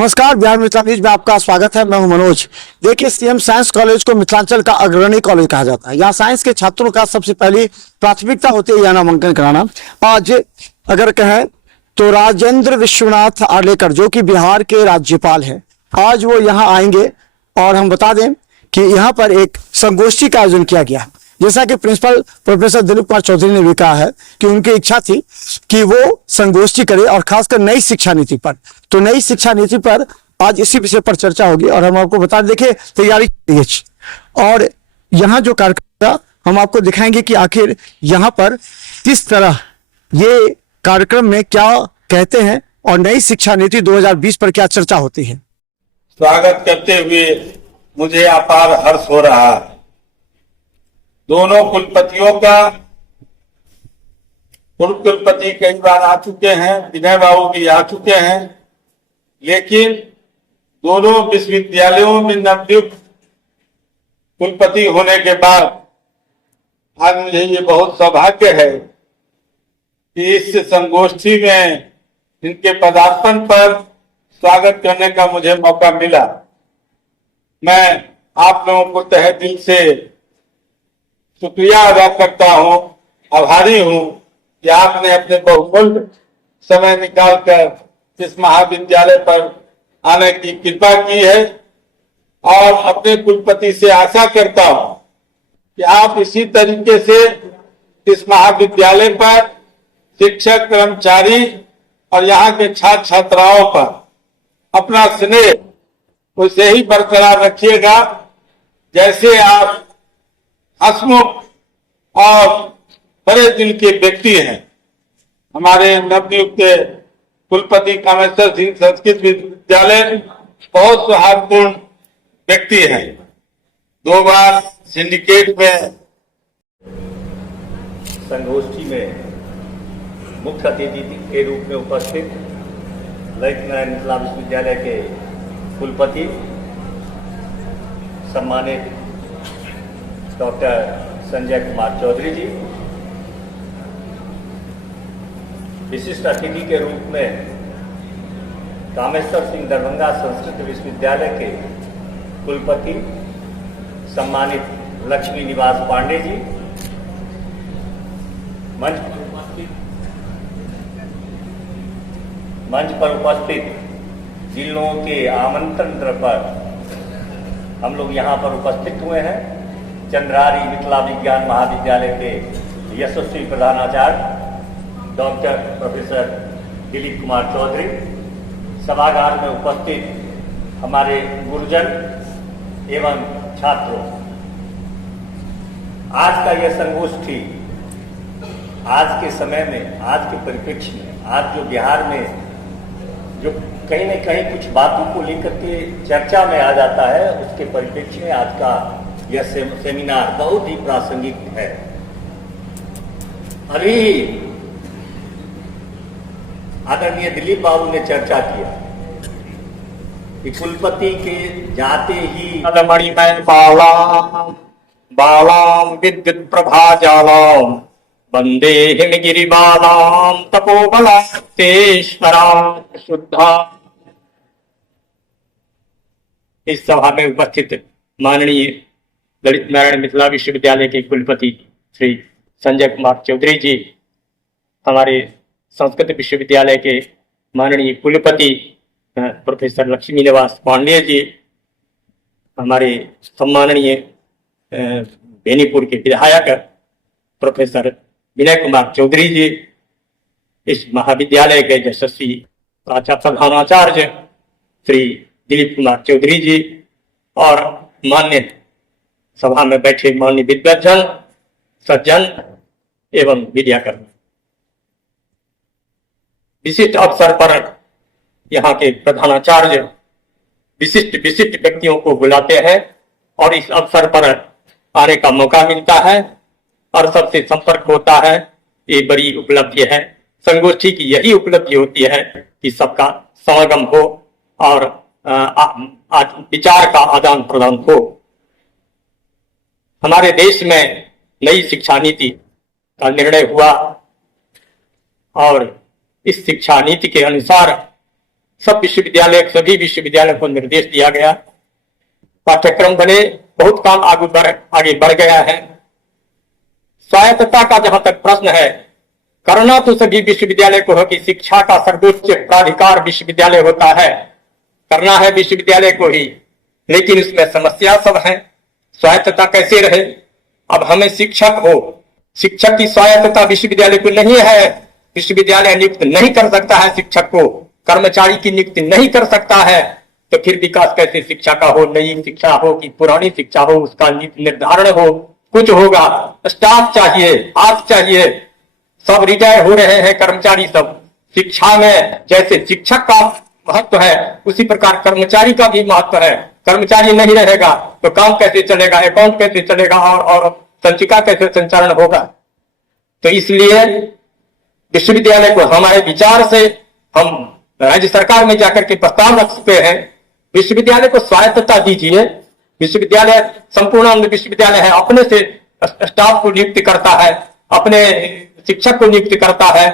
नमस्कार, बिहार मिथिला न्यूज में आपका स्वागत है। मैं हूं मनोज। देखिए, सीएम साइंस कॉलेज को मिथिलांचल का अग्रणी कॉलेज कहा जाता है। यहाँ साइंस के छात्रों का सबसे पहली प्राथमिकता होती है यह नामांकन कराना। आज अगर कहें तो राजेंद्र विश्वनाथ आर्लेकर, जो कि बिहार के राज्यपाल हैं, आज वो यहाँ आएंगे। और हम बता दें कि यहाँ पर एक संगोष्ठी का आयोजन किया गया। जैसा कि प्रिंसिपल प्रोफेसर दिलीप कुमार चौधरी ने भी कहा है कि उनकी इच्छा थी कि वो संगोष्ठी करे, और खासकर नई शिक्षा नीति पर। तो नई शिक्षा नीति पर आज इसी विषय पर चर्चा होगी और हम आपको बता देखिए तैयारी और यहाँ जो कार्यक्रम हम आपको दिखाएंगे कि आखिर यहाँ पर किस तरह ये कार्यक्रम में क्या कहते हैं और नई शिक्षा नीति 2020 पर क्या चर्चा होती है। स्वागत करते हुए मुझे अपार हर्ष हो रहा है। दोनों कुलपतियों का, पूर्व कुलपति कई बार आ चुके हैं, विनय बाबू भी आ चुके हैं, लेकिन दोनों विश्वविद्यालयों में नवनियुक्त कुलपति होने के बाद आज मुझे ये बहुत सौभाग्य है कि इस संगोष्ठी में इनके पदार्पण पर स्वागत करने का मुझे मौका मिला। मैं आप लोगों को तहे दिल से शुक्रिया अदा करता हूं, आभारी हूं कि आपने अपने बहुमूल्य समय निकालकर इस महाविद्यालय पर आने की कृपा की है। और अपने कुलपति से आशा करता हूं कि आप इसी तरीके से इस महाविद्यालय पर शिक्षक, कर्मचारी और यहाँ के छात्र छात्राओं पर अपना स्नेह उसे ही बरकरार रखिएगा जैसे आप हंसमुख और बड़े दिल के व्यक्ति हैं। हमारे नवनियुक्त कुलपति कामेश्वर सिंह संस्कृत विद्यालय बहुत सौहार्दपूर्ण व्यक्ति हैं। 2 बार सिंडिकेट में संगोष्ठी में मुख्य अतिथि के रूप में उपस्थित ललित नारायण मिथिला विश्वविद्यालय के कुलपति सम्मानित डॉक्टर संजय कुमार चौधरी जी, विशिष्ट अतिथि के रूप में कामेश्वर सिंह दरभंगा संस्कृत विश्वविद्यालय के कुलपति सम्मानित लक्ष्मी निवास पांडे जी, मंच पर उपस्थित जिन लोगों के आमंत्रण पर हम लोग यहाँ पर उपस्थित हुए हैं, चंद्रारी मिथिला विज्ञान महाविद्यालय के यशस्वी प्रधानाचार्य डॉक्टर प्रोफेसर दिलीप कुमार चौधरी, सभागार में उपस्थित हमारे गुरुजन एवं छात्रों, आज का यह संगोष्ठी आज के समय में, आज के परिप्रेक्ष्य में, आज जो बिहार में जो कहीं न कहीं कुछ बातों को लेकर के चर्चा में आ जाता है, उसके परिप्रेक्ष्य में आज का यह सेमिनार बहुत ही प्रासंगिक है। अभी आदरणीय दिलीप बाबू ने चर्चा किया कि कुलपति के जाते ही मणिमय बालाम विद्युत प्रभा जालाम वंदे हिमगिरिबालाम तपोबलातेश्वराम शुद्धा। इस सभा में उपस्थित माननीय ललित नारायण मिथिला विश्वविद्यालय के कुलपति श्री संजय कुमार चौधरी जी, हमारे संस्कृत विश्वविद्यालय के माननीय कुलपति प्रोफेसर लक्ष्मी निवास पांडे जी, हमारे सम्माननीय बेनीपुर के विधायक प्रोफेसर विनय कुमार चौधरी जी, इस महाविद्यालय के यशस्वी प्रधानाचार्य श्री दिलीप कुमार चौधरी जी, और मान्य सभा में बैठे माननीय विद्वज्जन, सज्जन एवं मीडियाकर्मी, विशिष्ट अवसर पर यहाँ के प्रधानाचार्य विशिष्ट व्यक्तियों को बुलाते हैं और इस अवसर पर आने का मौका मिलता है और सबसे संपर्क होता है। ये बड़ी उपलब्धि है। संगोष्ठी की यही उपलब्धि होती है कि सबका समागम हो और विचार का आदान प्रदान हो। हमारे देश में नई शिक्षा नीति का निर्णय हुआ और इस शिक्षा नीति के अनुसार सभी विश्वविद्यालयों को निर्देश दिया गया। पाठ्यक्रम बने, बहुत काम आगे बढ़ गया है। स्वायत्तता का जहां तक प्रश्न है, करना तो सभी विश्वविद्यालय को है कि शिक्षा का सर्वोच्च प्राधिकार विश्वविद्यालय होता है, करना है विश्वविद्यालय को ही, लेकिन इसमें समस्या सब है। स्वायत्तता कैसे रहे? अब हमें शिक्षक हो, शिक्षक की स्वायत्तता विश्वविद्यालय को नहीं है, विश्वविद्यालय नियुक्त नहीं कर सकता है शिक्षक को, कर्मचारी की नियुक्ति नहीं कर सकता है, तो फिर विकास कैसे शिक्षा का हो? नई शिक्षा हो कि पुरानी शिक्षा हो, उसका नीति निर्धारण हो, कुछ होगा। स्टाफ चाहिए, हाथ चाहिए, सब रिटायर हो रहे हैं कर्मचारी सब। शिक्षा में जैसे शिक्षक का महत्व है, उसी प्रकार कर्मचारी का भी महत्व है। कर्मचारी नहीं रहेगा तो काम कैसे चलेगा, अकाउंट कैसे चलेगा और संचिका कैसे संचालन होगा? तो इसलिए विश्वविद्यालय को हमारे विचार से हम राज्य सरकार में जाकर के प्रस्ताव रख चुके हैं, विश्वविद्यालय को स्वायत्तता दीजिए। विश्वविद्यालय संपूर्ण विश्वविद्यालय है, अपने से स्टाफ को नियुक्त करता है, अपने शिक्षक को नियुक्त करता है,